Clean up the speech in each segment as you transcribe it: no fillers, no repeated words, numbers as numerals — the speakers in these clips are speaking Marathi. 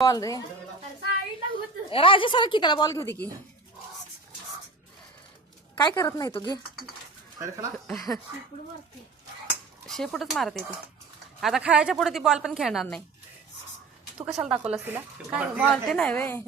बॉल रे राजे सर की त्याला बॉल घेऊ दे की काय करत नाही तो घे शेपूटच मारत येते आता खेळायच्या पुढे ती बॉल पण खेळणार नाही तू कशाला दाखवलंस तिला काय बॉल ते नाही वे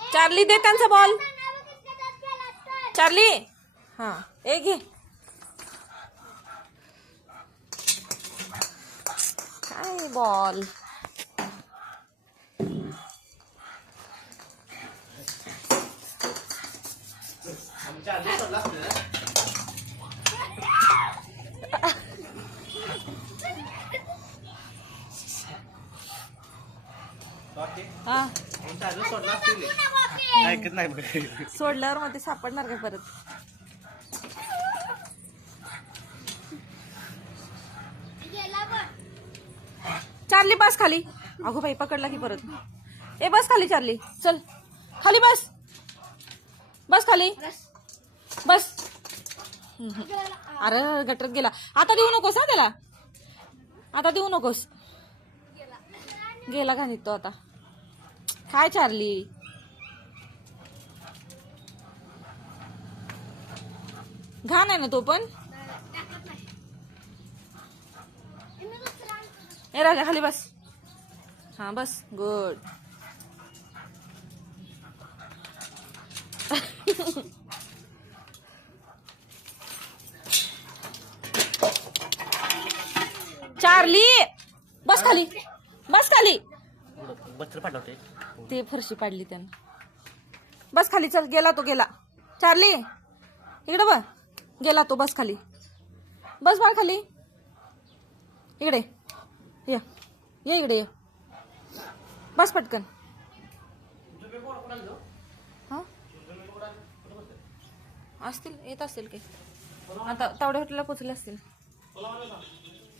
चार्ली दे त्यांचा बॉल चार्ली हा एक घे काय बॉल हा सोडल्यावर मध्ये सापडणार काय परत चार्ली बस खाली अगो बाई पकडला की परत ए बस खाली चार्ली चल खाली बस बस खाली बस अरे गटरात गेला आता देऊ नकोस हा त्याला आता देऊ नकोस गेला घाणीत तो आता काय चार्ली घाण आहे ना तो पण ए राजा खाली बस हा बस गुड चार्ली बस खाली बस खाली ते फरशी पाडली त्यानं बस खाली चल गेला तो गेला चार्ली इकडे बघ गेला तो बस खाली बस बाळ खाली इकडे ये ये इकडे ये बस पटकन हा असतील येत असतील की आता तावड्या हॉटेलला पोचले असतील